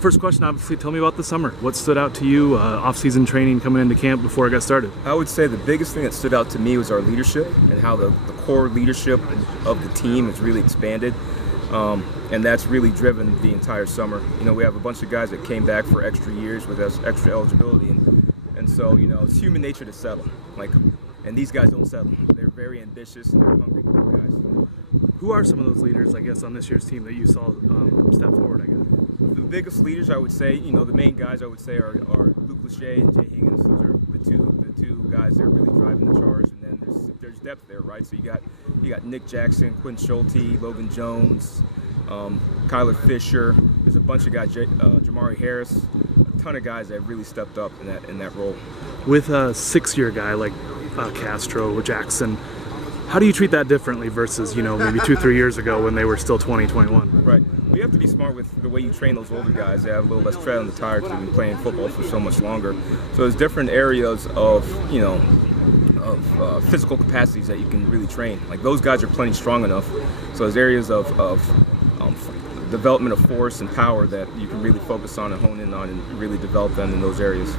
First question, obviously, tell me about the summer. What stood out to you, off-season training coming into camp before it got started? I would say the biggest thing that stood out to me was our leadership and how the core leadership of the team has really expanded. And that's really driven the entire summer. You know, we have a bunch of guys that came back for extra years with extra eligibility. And so, you know, it's human nature to settle. And these guys don't settle. They're very ambitious and they're hungry guys. Who are some of those leaders, I guess, on this year's team that you saw step forward, I guess? The biggest leaders, I would say, you know, the main guys I would say are Luke Lachey and Jay Higgins. Those are the two guys that are really driving the charge. And then there's depth there, right? So you got Nick Jackson, Quinn Schulte, Logan Jones, Kyler Fisher. There's a bunch of guys, Jamari Harris, a ton of guys that have really stepped up in that role. With a 6-year guy like Castro or Jackson, how do you treat that differently versus, you know, maybe 2-3 years ago when they were still 20, 21? Right. We have to be smart with the way you train those older guys. They have a little less tread on the tire because they've been playing football for so much longer. So there's different areas of, you know, of physical capacities that you can really train. Like those guys are plenty strong enough. So there's areas of development of force and power that you can really focus on and hone in on and really develop them in those areas.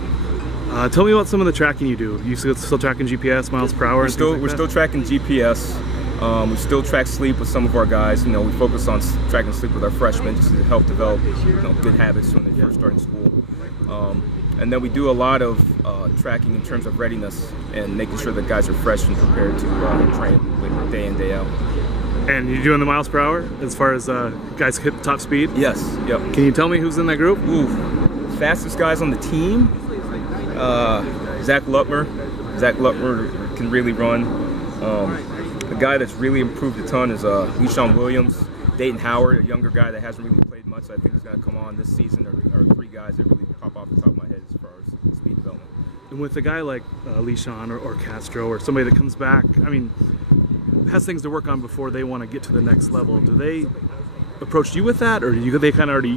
Tell me about some of the tracking you do. You still tracking GPS, miles per hour? We're still tracking GPS. We still track sleep with some of our guys. You know, we focus on tracking sleep with our freshmen just to help develop, you know, good habits when they first start in school. And then we do a lot of tracking in terms of readiness and making sure that guys are fresh and prepared to train day in, day out. And you're doing the miles per hour as far as guys hit top speed? Yes. Yep. Can you tell me who's in that group? Fastest guys on the team. Zach Lutmer. Zach Lutmer can really run. The guy that's really improved a ton is LeSean Williams. Dayton Howard, a younger guy that hasn't really played much. I think he's going to come on this season. Are 3 guys that really pop off the top of my head as far as speed development. And with a guy like LeSean or Castro or somebody that comes back, I mean, has things to work on before they want to get to the next level, do they approach you with that, or you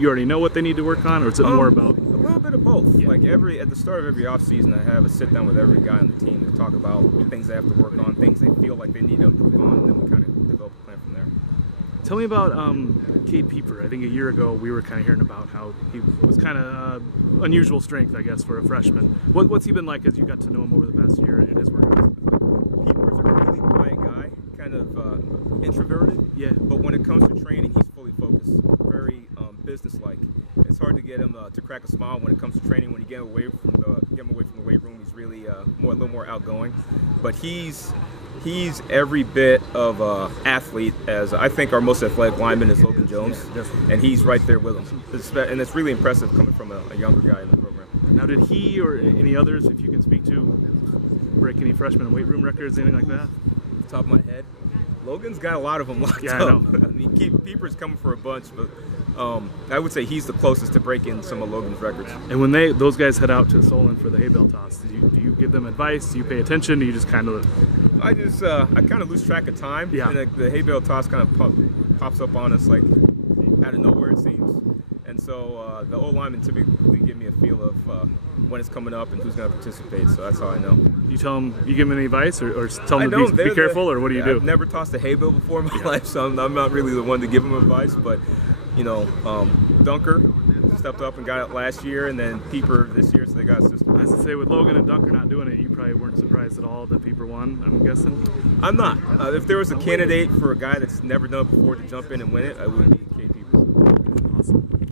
already know what they need to work on, or is it more about? A little bit of both. Yeah. Like at the start of every off season, I have a sit down with every guy on the team to talk about things they have to work on, things they feel like they need to improve on, and then we kind of develop a plan from there. Tell me about Cade Pieper. I think a year ago we were kind of hearing about how he was kind of unusual strength, I guess, for a freshman. What's he been like as you got to know him over the past year in his work? Pieper's a really quiet guy, kind of introverted. Yeah. But when it comes to training, he's fully focused, very businesslike. It's hard to get him to crack a smile when it comes to training. When you get him away from the weight room, he's really a little more outgoing. But he's every bit of athlete as I think our most athletic lineman is Logan Jones, and he's right there with him. And it's really impressive coming from a younger guy in the program. Now, did he or any others, if you can speak to, break any freshman weight room records, anything like that? Off the top of my head, Logan's got a lot of them locked up. I know. I mean, Pieper's coming for a bunch, but I would say he's the closest to breaking some of Logan's records. And when those guys head out to Solon for the hay bale toss, do you give them advice? Do you pay attention? Do you just kind of? I kind of lose track of time. Yeah. And the hay bale toss kind of pops up on us like out of nowhere, it seems. And so the old linemen typically give me a feel of when it's coming up and who's going to participate. So that's how I know. You tell them, you give them any advice, or tell them to be careful, or what do you do? I've never tossed a hay bale before in my life, so I'm not really the one to give them advice. But you know, Dunker stepped up and got it last year, and then Pieper this year, so they got a system. As I say, with Logan and Dunker not doing it, you probably weren't surprised at all that Pieper won, I'm guessing? I'm not. If there was a candidate for a guy that's never done it before to jump in and win it, I would be